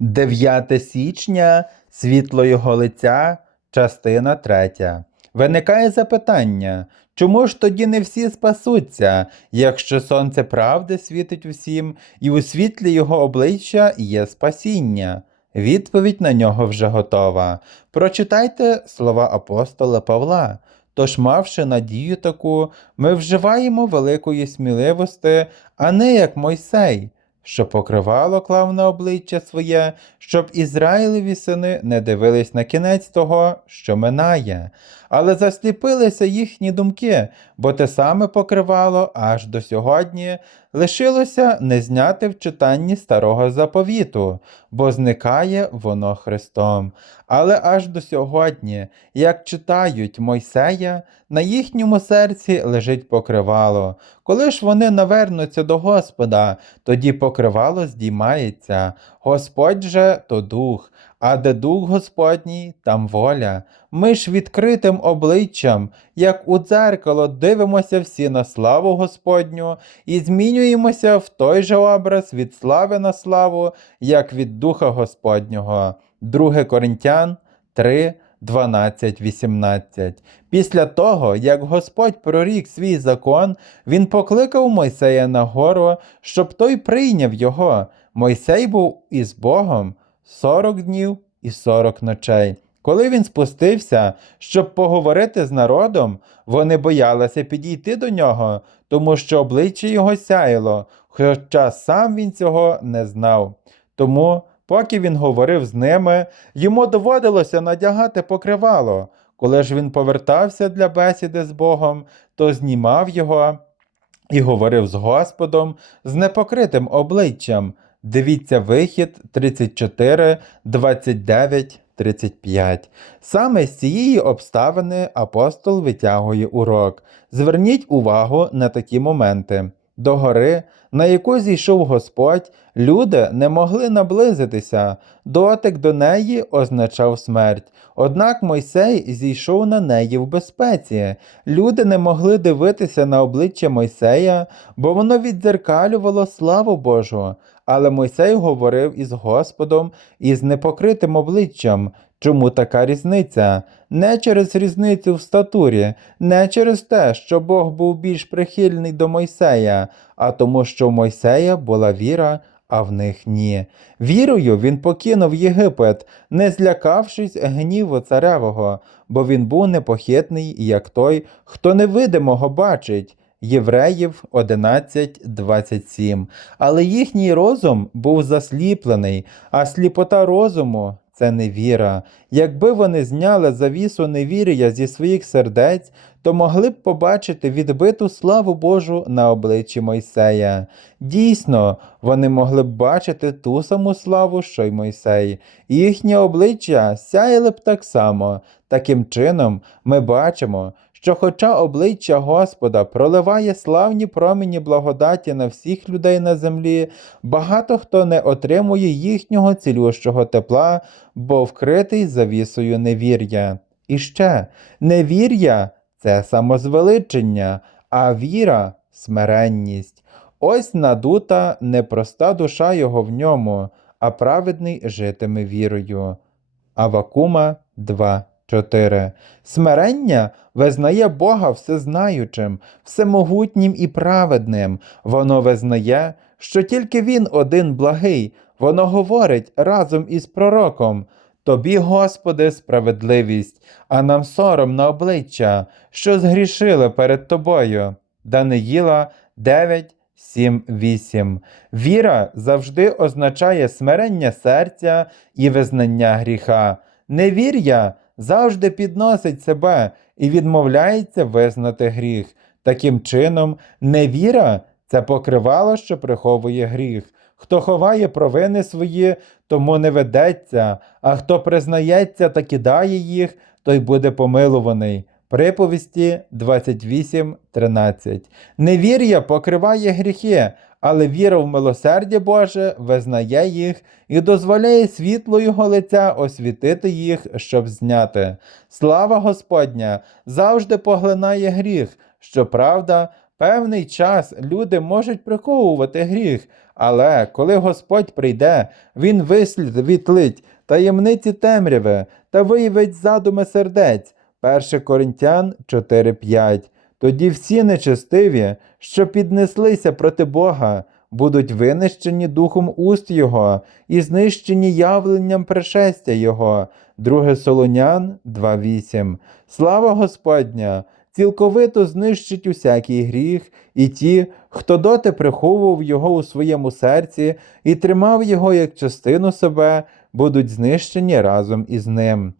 9 січня світло його лиця, частина 3. Виникає запитання, чому ж тоді не всі спасуться, якщо сонце правди світить усім, і у світлі його обличчя є спасіння? Відповідь на нього вже готова. Прочитайте слова апостола Павла. Тож, мавши надію таку, ми вживаємо великої сміливості, а не як Мойсей, що покривало клав на обличчя своє, щоб Ізраїлеві сини не дивились на кінець того, що минає, але засліпилися їхні думки, бо те саме покривало аж до сьогодні лишилося не зняти в читанні старого заповіту, бо зникає воно Христом. Але аж до сьогодні, як читають Мойсея, на їхньому серці лежить покривало. Коли ж вони навернуться до Господа, тоді покривало здіймається. Господь же то дух, а де дух Господній, там воля. Ми ж відкритим обличчям, як у дзеркало, дивимося всі на славу Господню і змінюємося в той же образ від слави на славу, як від Духа Господнього. 2 Коринтян 3, 12, 18. Після того, як Господь прорік свій закон, він покликав Мойсея на гору, щоб той прийняв його. Мойсей був із Богом 40 днів і 40 ночей. Коли він спустився, щоб поговорити з народом, вони боялися підійти до нього, тому що обличчя його сяяло, хоча сам він цього не знав. Тому, поки він говорив з ними, йому доводилося надягати покривало. Коли ж він повертався для бесіди з Богом, то знімав його і говорив з Господом з непокритим обличчям. Дивіться вихід 34, 29, 35. Саме з цієї обставини апостол витягує урок. Зверніть увагу на такі моменти. До гори, на яку зійшов Господь, люди не могли наблизитися. Дотик до неї означав смерть. Однак Мойсей зійшов на неї в безпеці. Люди не могли дивитися на обличчя Мойсея, бо воно віддзеркалювало славу Божу. Але Мойсей говорив із Господом із непокритим обличчям. Чому така різниця? Не через різницю в статурі, не через те, що Бог був більш прихильний до Мойсея, а тому, що в Мойсея була віра, а в них ні. Вірою він покинув Єгипет, не злякавшись гніву царевого, бо він був непохитний, як той, хто невидимого бачить. Євреїв 11.27. Але їхній розум був засліплений, а сліпота розуму це невіра. Якби вони зняли завісу невір'я зі своїх сердець, то могли б побачити відбиту славу Божу на обличчі Мойсея. Дійсно, вони могли б бачити ту саму славу, що й Мойсей, їхнє обличчя сяяли б так само. Таким чином, ми бачимо, що, хоча обличчя Господа проливає славні промені благодаті на всіх людей на землі, багато хто не отримує їхнього цілющого тепла, бо вкритий завісою невір'я. І ще невір'я це самозвеличення, а віра смиренність. Ось надута непроста душа його в ньому, а праведний житиме вірою. Авакума 2. 4. Смирення визнає Бога всезнаючим, всемогутнім і праведним. Воно визнає, що тільки Він один благий, воно говорить разом із пророком. Тобі, Господи, справедливість, а нам сором на обличчя, що згрішили перед Тобою. Даниїла 9, 7, 8. Віра завжди означає смирення серця і визнання гріха. Невір'я завжди підносить себе і відмовляється визнати гріх. Таким чином, невіра це покривало, що приховує гріх. Хто ховає провини свої, тому не ведеться, а хто признається та кидає їх, той буде помилуваний. Приповісті 28.13. Невір'я покриває гріхи, але віра в милосердя Боже визнає їх і дозволяє світло Його лиця освітити їх, щоб зняти. Слава Господня завжди поглинає гріх, щоправда, Певний час люди можуть приховувати гріх, але коли Господь прийде, Він висвітлить таємниці темряви та виявить задуми сердець. 1 Коринтян 4.5. Тоді всі нечестиві, що піднеслися проти Бога, будуть винищені духом уст Його і знищені явленням пришестя Його. 2 Солонян 2.8. Слава Господня! Цілковито знищить усякий гріх, і ті, хто доти приховував його у своєму серці і тримав його як частину себе, будуть знищені разом із ним.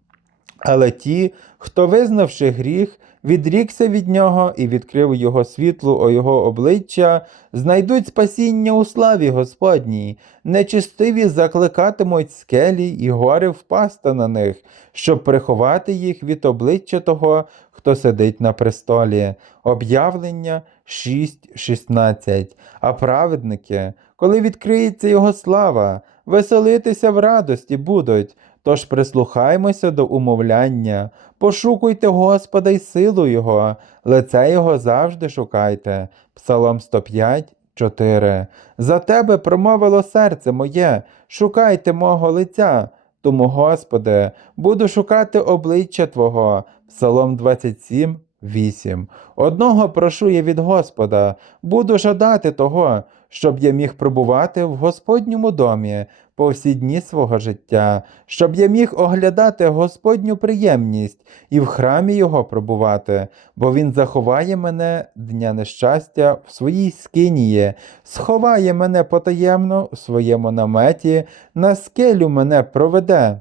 Але ті, хто, визнавши гріх, відрікся від нього і відкрив його світлу о його обличчя, знайдуть спасіння у славі Господній. Нечистиві закликатимуть скелі і гори впасти на них, щоб приховати їх від обличчя того, хто сидить на престолі. Об'явлення 6.16. А праведники, коли відкриється його слава, веселитися в радості будуть. Тож прислухаймося до умовляння, пошукуйте Господа й силу Його, лице Його завжди шукайте. Псалом 105, 4. За тебе промовило серце моє, шукайте мого лиця. Тому, Господи, буду шукати обличчя Твого. Псалом 27, 8. Одного прошу я від Господа, буду жадати того, щоб я міг пробувати в Господньому домі по всі дні свого життя, щоб я міг оглядати Господню приємність і в храмі Його пробувати, бо Він заховає мене дня нещастя в своїй скинії, сховає мене потаємно в своєму наметі, на скелю мене проведе.